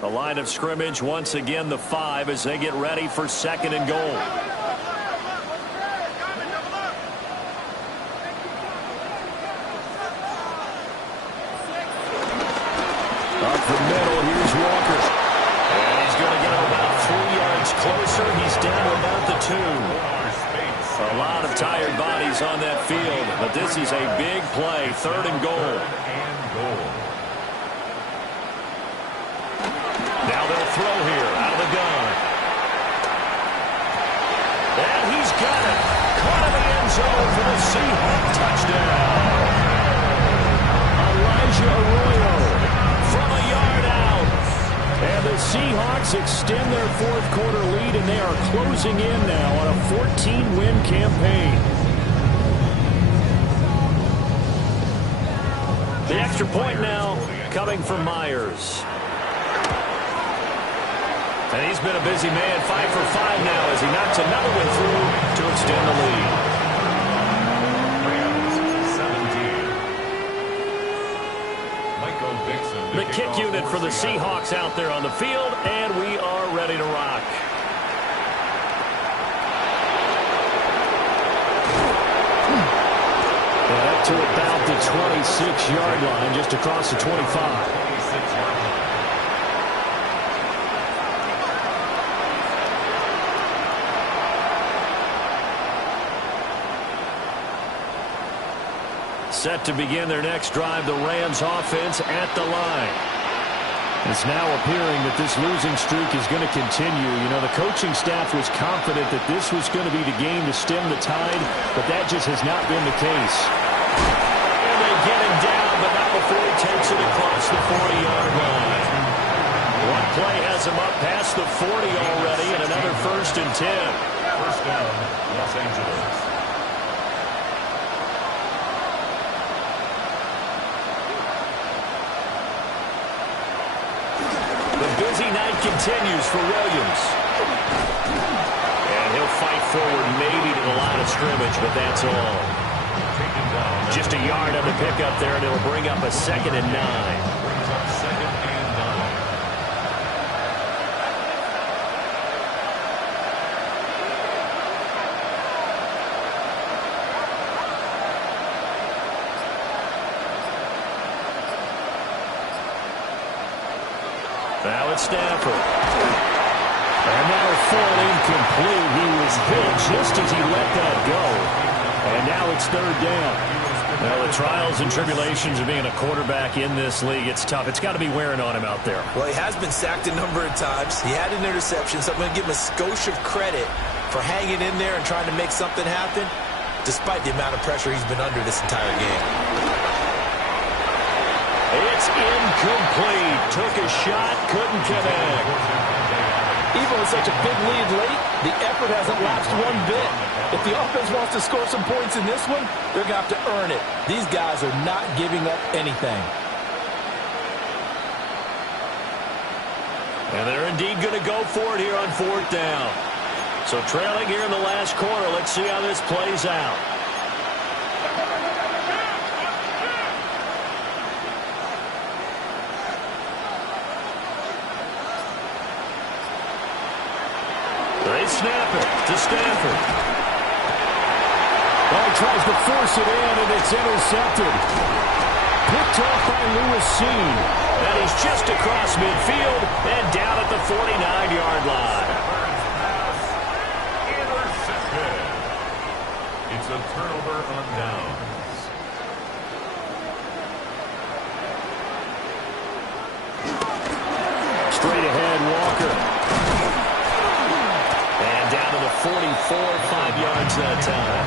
The line of scrimmage, once again, the 5 as they get ready for second and goal. Up the middle, here's Walker. And he's going to get him about 3 yards closer. He's down to about the 2. A lot of tired bodies on that field, but this is a big play, third and goal. Now they'll throw here out of the gun. And he's got it. Caught in the end zone for the Seahawk touchdown. Elijah Arroyo from a yard out. And the Seahawks extend their fourth quarter lead, and they are closing in now on a 14-win campaign. The extra point now coming from Myers. And he's been a busy man, 5 for 5 now as he knocks another one through to extend the lead. Rams 17. The kick unit for the Seahawks out there on the field, and we are ready to rock. And up to about the 26-yard line, just across the 25. Set to begin their next drive, the Rams offense at the line. It's now appearing that this losing streak is going to continue. You know, the coaching staff was confident that this was going to be the game to stem the tide, but that just has not been the case. And they get him down, but not before he takes it across the 40-yard line. One play has him up past the 40 already, and another first and 10. First down, Los Angeles. Busy night continues for Williams. And he'll fight forward maybe to the line of scrimmage, but that's all. Just a yard on the pickup there, and it'll bring up a 2nd and 9. Brings up 2nd and 9. Now it's Stafford. And now full incomplete. He was hit just as he let that go. And now it's third down. Well, the trials and tribulations of being a quarterback in this league, it's tough. It's got to be wearing on him out there. Well, he has been sacked a number of times. He had an interception, so I'm going to give him a skosh of credit for hanging in there and trying to make something happen, despite the amount of pressure he's been under this entire game. It's incomplete. Took a shot, couldn't connect. Even with such a big lead late, the effort hasn't lapsed one bit. If the offense wants to score some points in this one, they're going to have to earn it. These guys are not giving up anything. And they're indeed going to go for it here on fourth down. So trailing here in the last quarter. Let's see how this plays out. They snap it to Stafford. Well, he tries to force it in, and it's intercepted. Picked off by Lewis Seen. And he's just across midfield and down at the 49-yard line. Intercepted. It's a turnover on downs. Straight ahead, Walker. And down to the 44, 5 yards that time.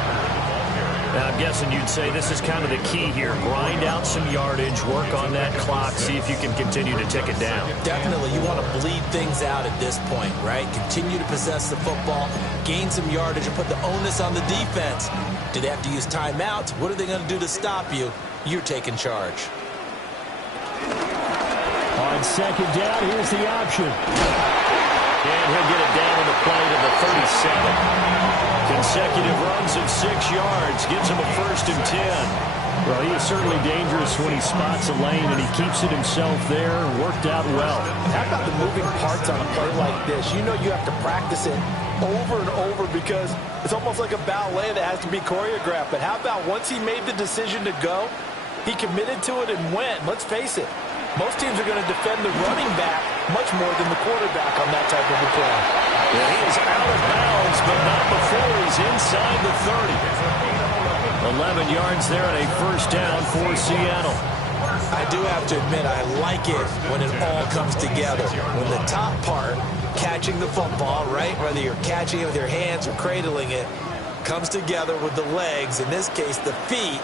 Now, I'm guessing you'd say this is kind of the key here. Grind out some yardage, work on that clock, see if you can continue to tick it down. Definitely, you want to bleed things out at this point, right? Continue to possess the football, gain some yardage, and put the onus on the defense. Do they have to use timeouts? What are they going to do to stop you? You're taking charge. On second down, here's the option. And he'll get it down on the play to the 37. Consecutive runs of 6 yards gives him a 1st and 10. Well, he is certainly dangerous when he spots a lane, and he keeps it himself there. Worked out well. How about the moving parts on a play like this? You know you have to practice it over and over because it's almost like a ballet that has to be choreographed. But how about once he made the decision to go, he committed to it and went. Let's face it. Most teams are going to defend the running back much more than the quarterback on that type of a play. Yeah, he is out of bounds, but not before he's inside the 30. 11 yards there and a 1st down for Seattle. I do have to admit, I like it when it all comes together. When the top part, catching the football, right, whether you're catching it with your hands or cradling it, comes together with the legs, in this case the feet,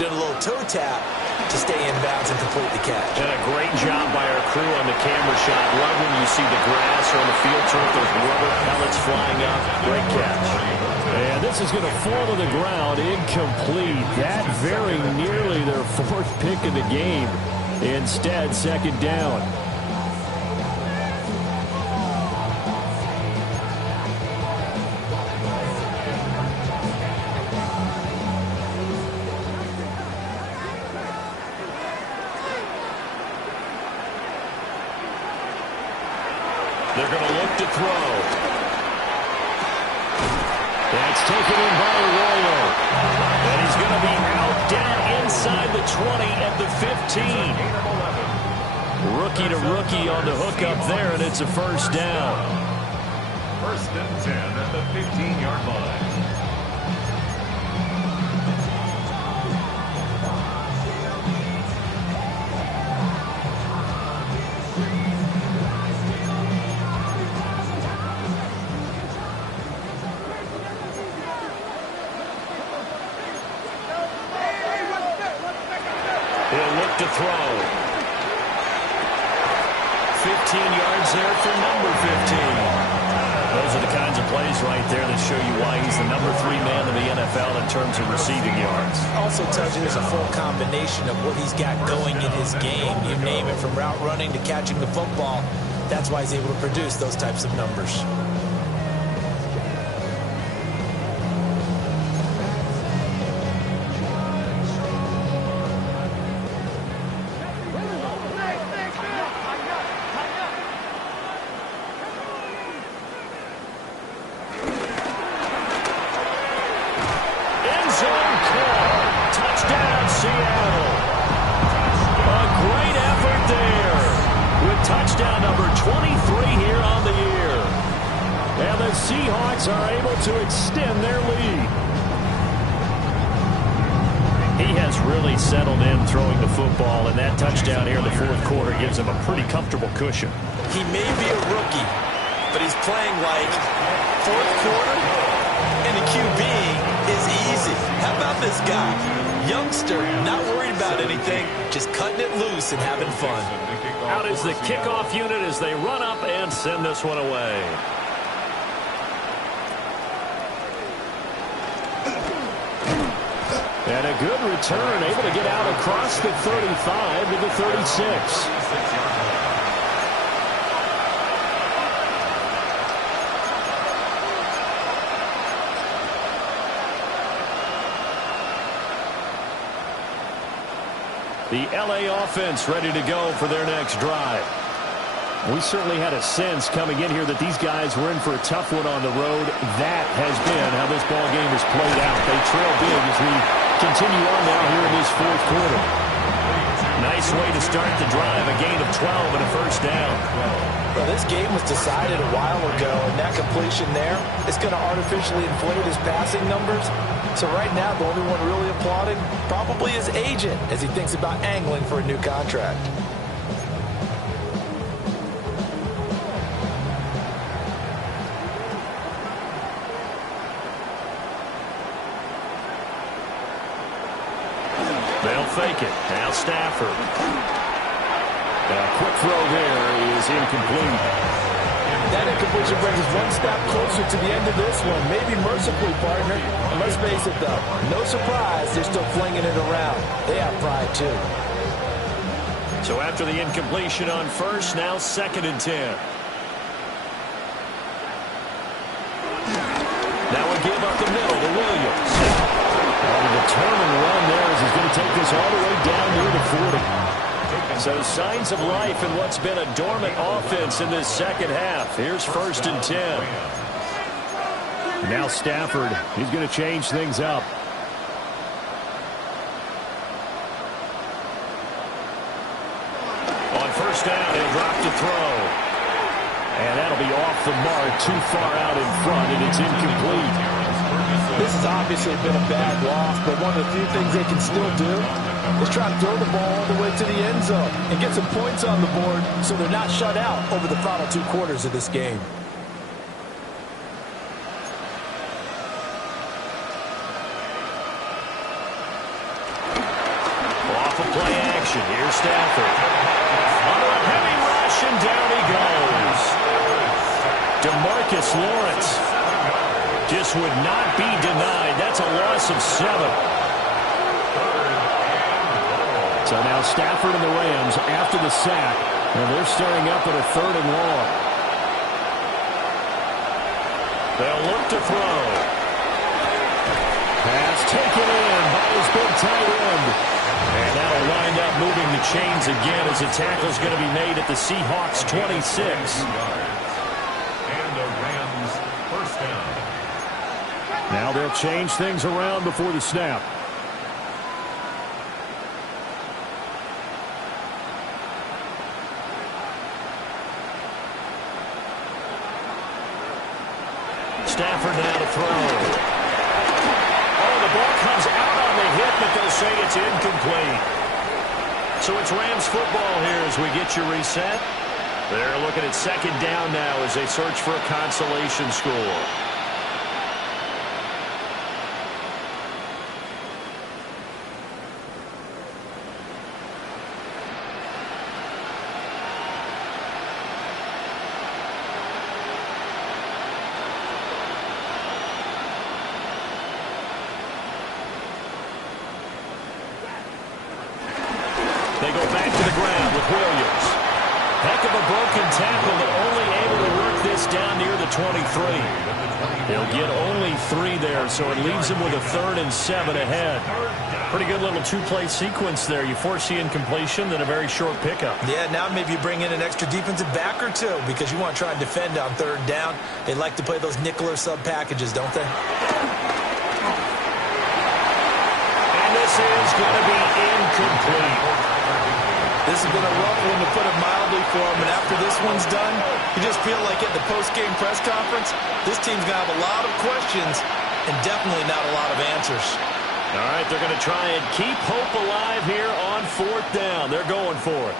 doing a little toe tap to stay in bounds and complete the catch. And a great job by our crew on the camera shot. Love when you see the grass or on the field turf, those rubber pellets flying up. Great catch. And this is going to fall to the ground, incomplete. That very nearly their 4th pick of the game. Instead, second down. They're going to look to throw. That's taken in by Arroyo. And he's going to be out down inside the 20 at the 15. Rookie to rookie on the hook up there, and it's a 1st down. 1st and 10 at the 15-yard line. To throw. 15 yards there for number 15. Those are the kinds of plays right there that show you why he's the number 3 man in the NFL in terms of receiving yards. Also tells you there's a full combination of what he's got going in his game. You name it, from route running to catching the football. That's why he's able to produce those types of numbers. touchdown number 23 here on the year. And the Seahawks are able to extend their lead. He has really settled in throwing the football, and that touchdown here in the fourth quarter gives him a pretty comfortable cushion. He may be a rookie, but he's playing like fourth quarter, and the QB is easy. How about this guy? Youngster, not worried about anything, just cutting it loose and having fun. Out is the kickoff unit as they run up and send this one away. And a good return, able to get out across the 35 to the 36. The LA offense ready to go for their next drive. We certainly had a sense coming in here that these guys were in for a tough one on the road. That has been how this ball game has played out. They trail big as we continue on now here in this fourth quarter. Nice way to start the drive, a gain of 12 and a first down. Well, this game was decided a while ago, and that completion there is going to artificially inflate his passing numbers. So right now, the only one really applauding probably his agent as he thinks about angling for a new contract. They'll fake it. Now Stafford. A quick throw there is incomplete. That incompletion brings us one step closer to the end of this one. Maybe mercifully, partner. And let's face it, though, no surprise they're still flinging it around. They have pride, too. So after the incompletion on first, now 2nd and 10. Now we give up the middle to Williams. A determined run there as he's going to take this all the way down near the 40. So signs of life in what's been a dormant offense in this second half. Here's 1st and 10. Now Stafford, he's going to change things up. On first down, he'll drop to throw. And that'll be off the mark, too far out in front, and it's incomplete. This has obviously been a bad loss, but one of the few things they can still do is try to throw the ball all the way to the end zone and get some points on the board so they're not shut out over the final 2 quarters of this game. Off of play action. Here's Stafford. Under a heavy rush, and down he goes. DeMarcus Lawrence just would not be denied. That's a loss of 7. So now Stafford and the Rams after the sack, and they're starting up at a 3rd and long. They'll look to throw. Pass taken in by his big tight end. And that'll wind up moving the chains again as the tackle's going to be made at the Seahawks 26. And a Rams first down. Now they'll change things around before the snap. Stafford now to throw. Oh, the ball comes out on the hit, but they'll say it's incomplete. So it's Rams football here as we get you reset. They're looking at 2nd down now as they search for a consolation score. They go back to the ground with Williams. Heck of a broken tackle, but only able to work this down near the 23. They'll get only 3 there, so it leaves them with a 3rd and 7 ahead. Pretty good little 2-play sequence there. You force the incompletion, then a very short pickup. Yeah, now maybe you bring in an extra defensive back or 2 because you want to try and defend on 3rd down. They like to play those nickel or sub packages, don't they? And this is going to be incomplete. This has been a rough one, to put it mildly, for him. And after this one's done, you just feel like at the post-game press conference, this team's going to have a lot of questions and definitely not a lot of answers. All right, they're going to try and keep hope alive here on 4th down. They're going for it.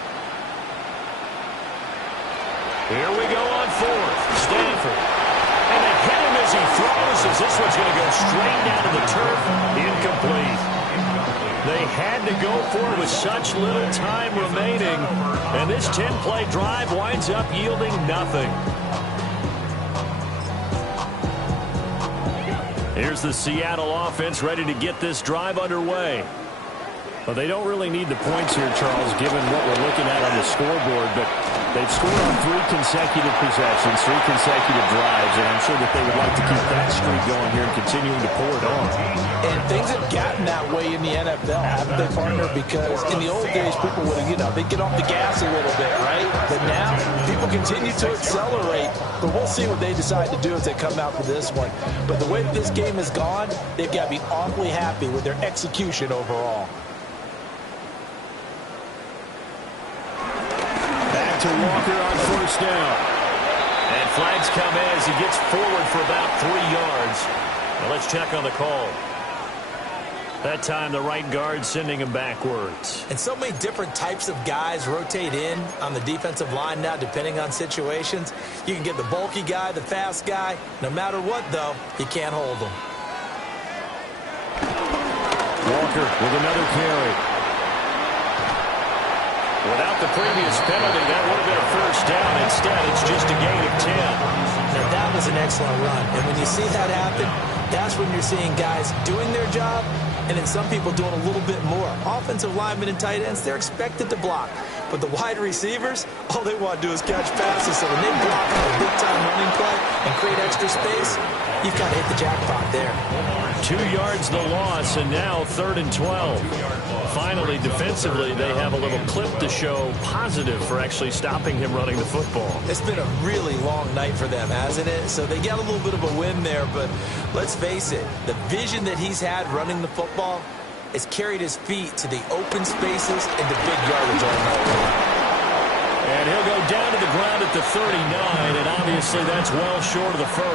Here we go on 4th. Stanford. And they hit him as he throws, as this one's going to go straight down to the turf. Incomplete. They had to go for it with such little time remaining. And this 10-play drive winds up yielding nothing. Here's the Seattle offense ready to get this drive underway. Well, they don't really need the points here, Charles, given what we're looking at on the scoreboard, but they've scored on 3 consecutive possessions, 3 consecutive drives, and I'm sure that they would like to keep that streak going here and continuing to pour it on. And things have gotten that way in the NFL, haven't they, partner? Because in the old days, people would have, they'd get off the gas a little bit, right? But now, people continue to accelerate, but we'll see what they decide to do as they come out for this one. But the way that this game has gone, they've got to be awfully happy with their execution overall. To Walker on 1st down. And flags come in as he gets forward for about 3 yards. Now let's check on the call. That time the right guard sending him backwards. And so many different types of guys rotate in on the defensive line now, depending on situations. You can get the bulky guy, the fast guy. No matter what, though, you can't hold them. Walker with another carry. Without the previous penalty, that would have been a 1st down. Instead, it's just a gain of 10. Now, that was an excellent run. And when you see that happen, that's when you're seeing guys doing their job and then some people doing a little bit more. Offensive linemen and tight ends, they're expected to block. But the wide receivers, all they want to do is catch passes. So when they block on a big-time running play and create extra space, you've got to hit the jackpot there. 2 yards the loss, and now 3rd and 12. Finally, defensively, they have a little clip to show positive for actually stopping him running the football. It's been a really long night for them, hasn't it? So they got a little bit of a win there, but let's face it, the vision that he's had running the football has carried his feet to the open spaces and the big yardage all night long. And he'll go down to the ground at the 39, and obviously that's well short of the 1st.